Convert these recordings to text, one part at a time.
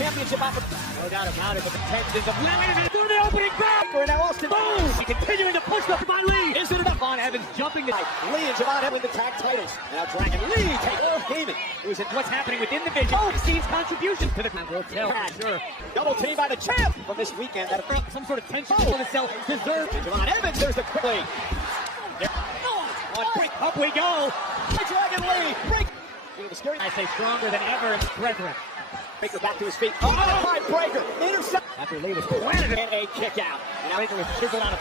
championship opportunity. No doubt about it, but the tensions of limited through the opening back. And now Austin boom! He continuing to push the by Lee. Is it enough? Von Evans jumping tonight. Lee and Javon Evans the tag titles. Now Dragon Lee takes Paul Heyman. What's happening within the division? Oh, Steve's contribution to the will tell. Sure. Double team by the champ from this weekend. That some sort of tension for itself deserved. Javon Evans, there's the quickly. On break, up we go. Dragon Lee, break. I say stronger than ever in brethren. Baker back to his feet. Oh, high breaker. Intercept. After Lee was planted and a kick out. Now Baker was chiseled out of.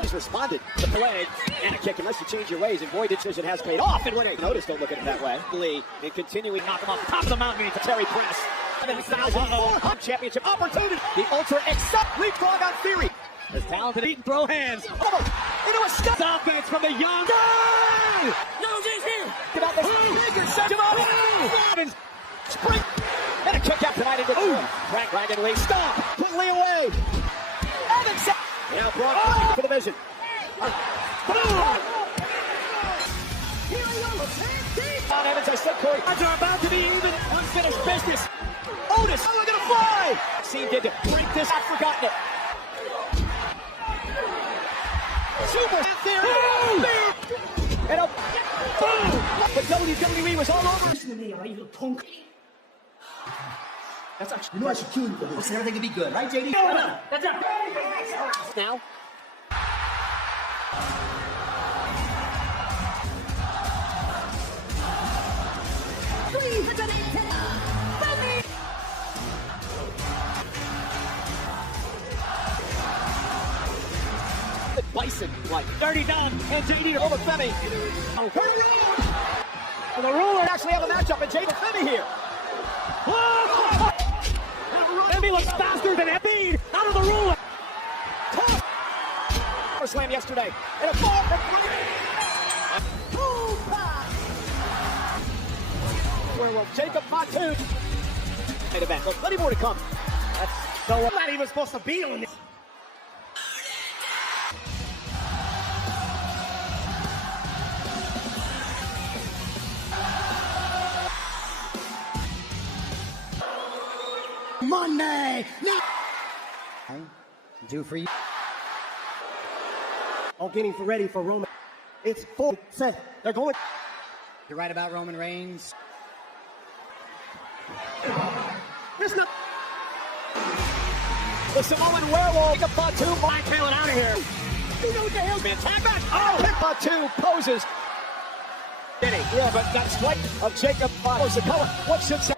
He's responded to play and a kick. Unless you change your ways, and boy, decision has paid off. And when they notice, don't look at it that way. Lee and continuing knock him off top of the mountain into Terry Press. 7,400 championship opportunity. The Ultra accept leapfrog on Theory. As talented he can throw hands. Into a step. Offense from the young. No, he's here. Get out the interception. Evans. Spring. And a kick out tonight into the Frank Dragon Lee. Stop. Put Lee away. Evans. Now brought for the vision. Von Evans, I said, Corey. Odds are about to be even. Unfinished business. Otis. Oh, we're going to fly. Scene did to break this. I've forgotten it. Super Theory. And a boom. But WWE was all over. That's actually, you know I should kill you for this. Everything will be good, right, JD? No. That's it. Now. Bison, like Dirty Don and JD Oba Femi. And the ruler actually have a matchup, and JD Femi here. Femi looks faster than Embiid out of the ruler. SummerSlam yesterday, and a ball from where will Jacob Fatu? Main event. Look, plenty more to come. That's so not even supposed to be on this. Monday! Do for you. All getting ready for Roman. It's full set. They're going. You're right about Roman Reigns. There's no. The Samoan werewolf. Jacob Fatu. Tailing out of here. You know what the hell, man? Time back. Oh, Fatu poses. Yeah, but that's flight of Jacob Fatu. What should say?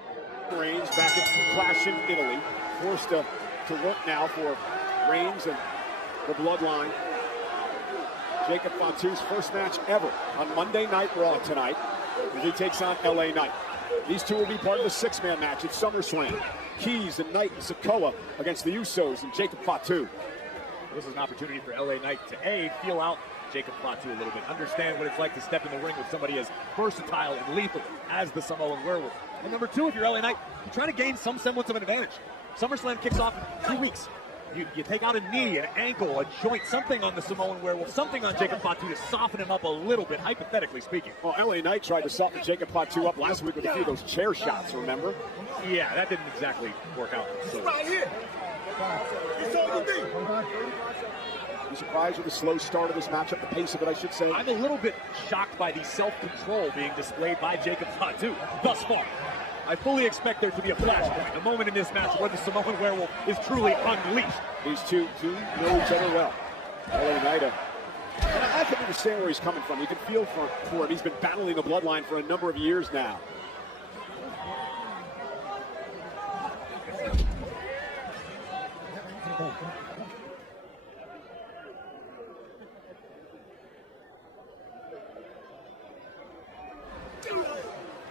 Reigns back at Clash in Italy, forced to work now for Reigns and the Bloodline. Jacob Fatu's first match ever on Monday Night Raw tonight as he takes on LA Knight. These two will be part of the six-man match at SummerSlam. Keys and Knight and Sikoa against the Usos and Jacob Fatu. This is an opportunity for LA Knight to feel out Jacob Fatu a little bit, understand what it's like to step in the ring with somebody as versatile and lethal as the Samoan werewolf. And number two, if you're LA Knight, you're trying to gain some semblance of an advantage. SummerSlam kicks off in 2 weeks. You take out a knee, an ankle, a joint, something on the Samoan werewolf, something on Jacob Fatu to soften him up a little bit, hypothetically speaking. Well, LA Knight tried to soften Jacob Fatu up last week with a few of those chair shots, remember? Yeah, that didn't exactly work out. So. Right here. You surprised with the slow start of this matchup, the pace of it, I should say? I'm a little bit shocked by the self-control being displayed by Jacob Fatu thus far. I fully expect there to be a flashpoint, a moment in this match where the Samoan werewolf is truly unleashed. These two know each other well. LA Knight, and I can understand where he's coming from. You can feel for him. He's been battling the Bloodline for a number of years now.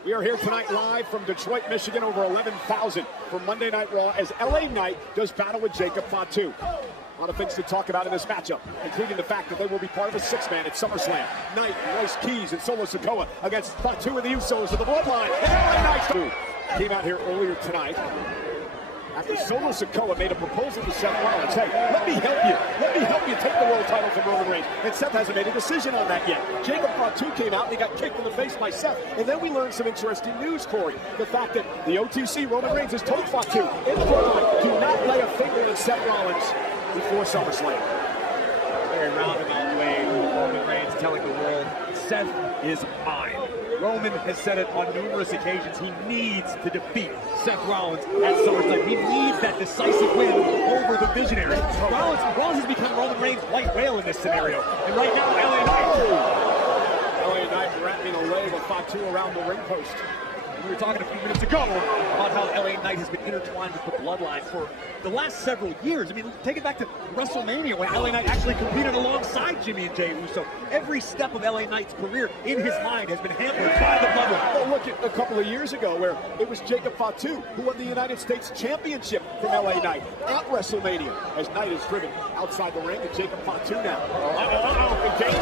We are here tonight live from Detroit, Michigan, over 11,000 for Monday Night Raw as LA Knight does battle with Jacob Fatu. A lot of things to talk about in this matchup, including the fact that they will be part of a six-man at SummerSlam. Knight, Royce Keys, and Solo Sikoa against Fatu and the Usos of the Bloodline. And LA Knight came out here earlier tonight after Solo Sikoa made a proposal to Seth Rollins. Hey, let me help you. Let me help you take the world title from Roman Reigns. And Seth hasn't made a decision on that yet. Jacob Fatu came out and he got kicked in the face by Seth. And then we learned some interesting news, Corey. The fact that the OTC, Roman Reigns, has told Fatu in the Bloodline, do not lay a finger in Seth Rollins before SummerSlam. Very roundabout way, Roman Reigns telling the world, Seth is mine. Roman has said it on numerous occasions. He needs to defeat Seth Rollins at SummerSlam. He needs that decisive win over the Visionary. Rollins has become Roman Reigns' white whale in this scenario. And right now, LA Knight wrapping a leg of Fatu around the ring post. We were talking a few minutes ago about how LA Knight has been intertwined with the Bloodline for the last several years. I mean, take it back to WrestleMania when LA Knight actually competed alongside Jimmy and Jey Uso. Every step of LA Knight's career in his mind has been hampered by the Bloodline. Well, look at a couple of years ago where it was Jacob Fatu who won the United States Championship from LA Knight at WrestleMania. As Knight is driven outside the ring, and Jacob Fatu now. Dangerous.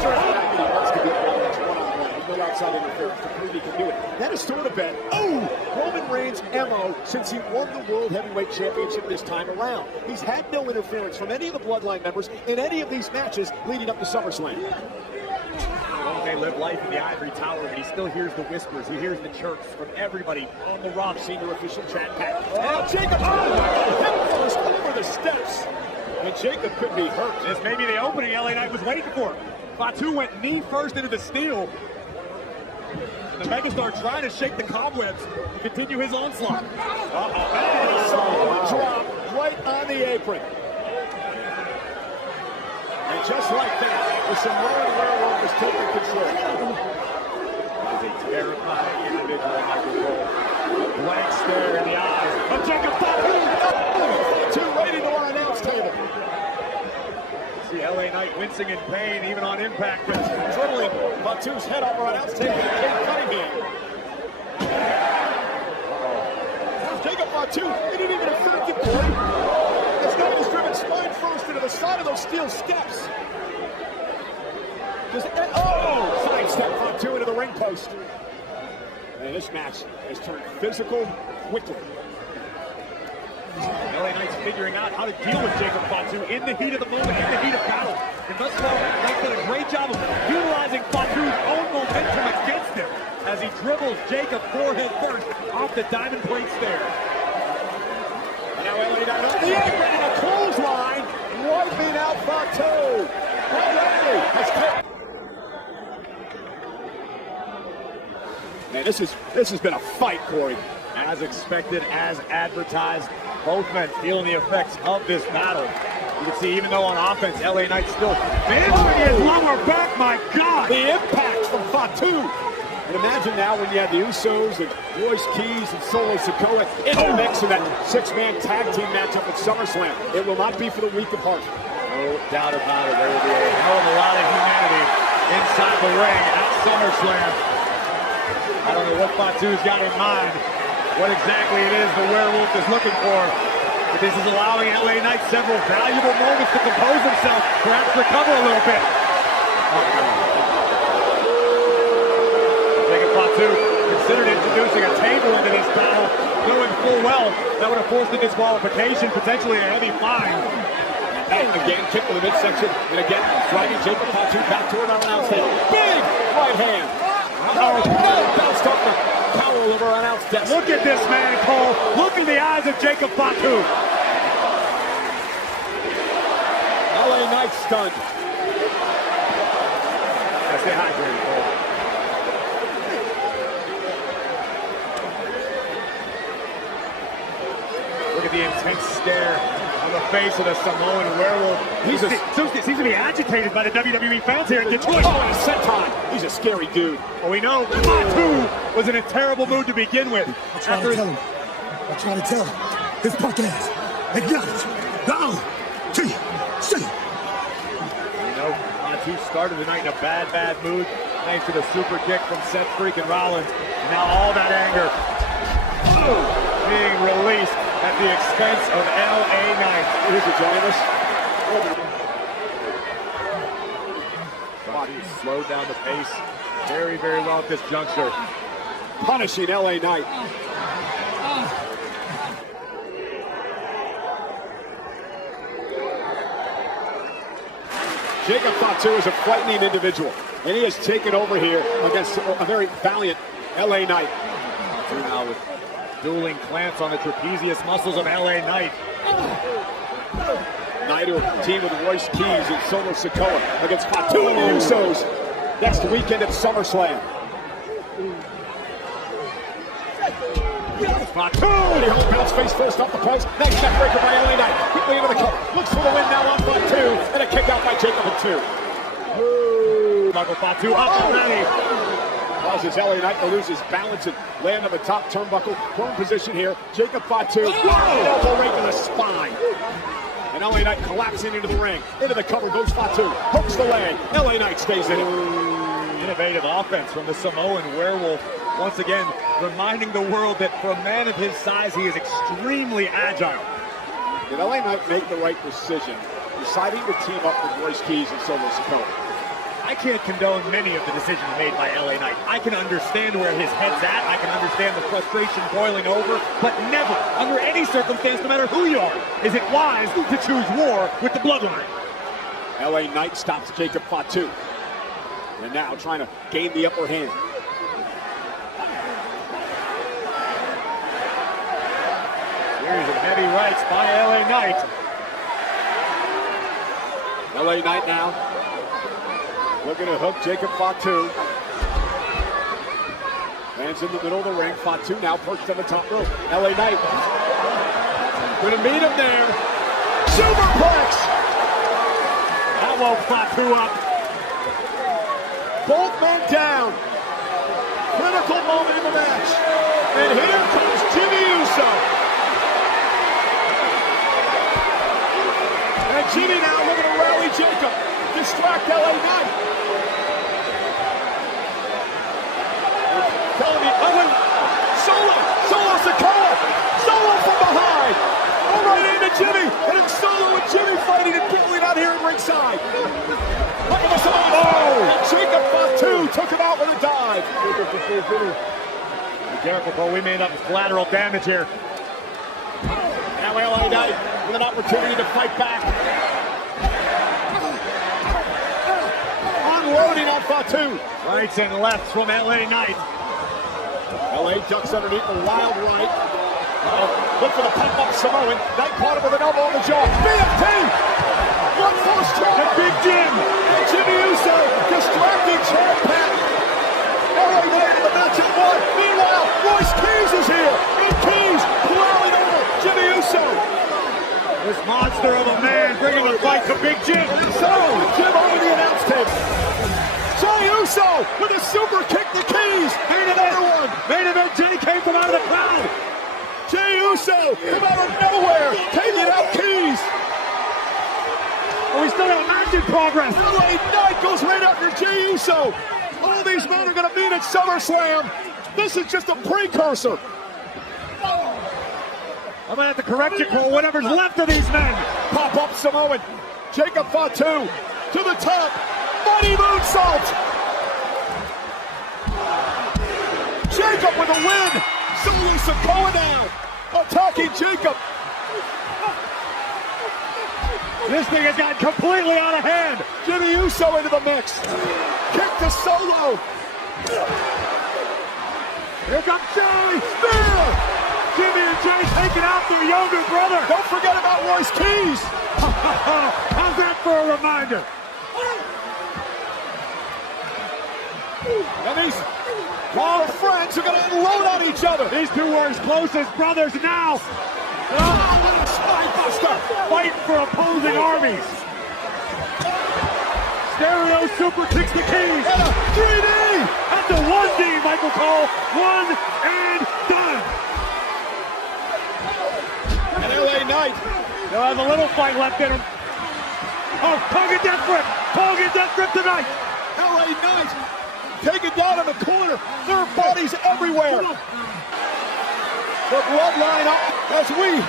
No outside interference to prove he can do it. That is sort of bad. Oh! Roman Reigns' MO since he won the World Heavyweight Championship this time around. He's had no interference from any of the Bloodline members in any of these matches leading up to SummerSlam. He may live life in the ivory tower, but he still hears the whispers. He hears the chirps from everybody on the Raw senior official chat pack. Now Jacob, head first over the steps. And Jacob could be hurt. This may be the opening LA Knight was waiting for. Fatu went knee first into the steel. The megastar trying to shake the cobwebs to continue his onslaught. Solid drop right on the apron. And just like that, the Samoan werewolf is taking control. That is a terrifying individual, Michael Cole. A blank stare in the eyes of Jacob Fatu. Fatu right into our announce table. See LA Knight wincing in pain, even on impact. Dribbling Fatu's head off our announce table. Jacob Fatu, he didn't even affect it, boy. This guy was driven spine first into the side of those steel steps. Sidestep Fatu into the ring post. And this match has turned physical quickly. LA Knight's figuring out how to deal with Jacob Fatu in the heat of the moment, in the heat of battle. And thus far, Knight's done a great job of utilizing Fatu's own momentum against him as he dribbles Jacob forehead first off the diamond plate stair. Now LA Knight on the apron and a clothesline, wiping out Fatu. Man, this has been a fight, Corey. As expected, as advertised, both men feeling the effects of this battle. You can see, even though on offense, LA Knight still managing his lower back. My God! The impact from Fatu. And imagine now when you have the Usos and Royce Keys and Solo Sikoa in the mix in that six-man tag team matchup at SummerSlam. It will not be for the weak of heart. No doubt about it. There will be a hell of a lot of humanity inside the ring at SummerSlam. I don't know what Fatu's got in mind, what exactly it is the werewolf is looking for. But this is allowing LA Knight several valuable moments to compose himself, perhaps recover a little bit. Jacob Fatu considered introducing a table into this battle, knowing full well that would have forced a disqualification, potentially a heavy fine. And again, kick to the midsection, and again, driving Jacob Fatu back toward our announce table. Big right hand. Bounced up the cowl of our announce desk. Look at this man, Cole. Look in the eyes of Jacob Fatu. LA Knight stunned. Stay hydrated, Cole. Look at the intense stare on the face of the Samoan werewolf. Seems to be agitated by the WWE fans here in Detroit. Oh, and a senton. He's a scary dude. Well, we know Fatu was in a terrible mood to begin with. I'm trying to tell him. His punk ass. Acknowledge. You know, Fatu started the night in a bad mood thanks to the super kick from Seth freaking Rollins. And now all that anger being released at the expense of LA Knight. Here's a join us. Fatu slowed down the pace very well at this juncture. Punishing LA Knight. Jacob Fatu is a frightening individual, and he has taken over here against a very valiant LA Knight. Fatu now with dueling clamps on the trapezius muscles of LA Knight. Knight who team with Royce Keys and Solo Sikoa against Fatu and the Usos next weekend at SummerSlam. Fatu! And he holds bounce face first off the post. Next neck breaker by LA Knight. Quickly into the cover. Looks for the win now on Fatu. And a kick out by Jacob Fatu. Michael Fatu up already. Causes LA Knight to lose his balance and land on the top turnbuckle. Prone position here. Jacob Fatu. Elbow right to the spine. And LA Knight collapsing into the ring. Into the cover goes Fatu. Hooks the leg. LA Knight stays in it. Innovative offense from the Samoan Werewolf. Once again, reminding the world that for a man of his size, he is extremely agile. Did LA Knight make the right decision, deciding to team up with Royce Keys and Solo Sikoa? I can't condone many of the decisions made by LA Knight. I can understand where his head's at. I can understand the frustration boiling over. But never, under any circumstance, no matter who you are, is it wise to choose war with the Bloodline. LA Knight stops Jacob Fatu. And now trying to gain the upper hand. Series of heavy rights by LA Knight. LA Knight now looking to hook Jacob Fatu. Lands in the middle of the ring. Fatu now perched on the top rope. LA Knight gonna meet him there. Superplex! That woke Fatu up. Both men down. Critical moment in the match. And here comes Jimmy Uso. And Jimmy now looking to rally Jacob. Distract LA Knight. Telling me, Solo Sikoa. Solo from behind. All right into Jimmy. And it's Solo and Jimmy fighting and Billy out here at ringside. Look at this. Oh! Jacob Fatu took him out with a dive. Be careful, Cole. We may end up with collateral damage here. Now LA Knight with an opportunity to fight back. Unloading on Fatu. Rights and lefts from LA Knight. LA ducks underneath the wild right. Look for the pop-up Samoan. Knight caught him with an elbow on the jaw. BFT! One force drop. The Big Jim. And Jimmy Uso distracting Chad Pat. LA Knight in the match at one. Meanwhile, Royce Keys is here. And Keys plowing over Jimmy Uso. This monster of a man bringing the fight to Big Jim. So, Jim over the announce table. Jey Uso with a super kick to Keys. Main event. Main event. Jay came from out of the crowd. Jey Uso from out of nowhere taking out Keys. Oh, we still have match in progress. LA Knight goes right after Jey Uso. All these men are going to meet at SummerSlam. This is just a precursor. I'm going to have to correct you, Cole. Whatever's left of these men. Pop-up Samoan. Jacob Fatu to the top. Mighty moonsault. Jacob with a win. Solo Sikoa now. Attacking Jacob. This thing has gotten completely out of hand. Jimmy Uso into the mix. Kick to Solo. Here comes Jay. Spear. Jimmy and Jay taking out their younger brother. Don't forget about Royce Keys. How's that for a reminder? And these all friends are going to unload on each other. These two are as close as brothers now. Spinebuster. Fighting for opposing armies. Stereo super kicks the Keys. And a 3D. That's a 1D, Michael Cole. One and done. And LA Knight. They'll have a little fight left in him. Oh, target death grip. Target death grip tonight. LA Knight taken down in the corner. There are bodies everywhere. The Bloodline up as we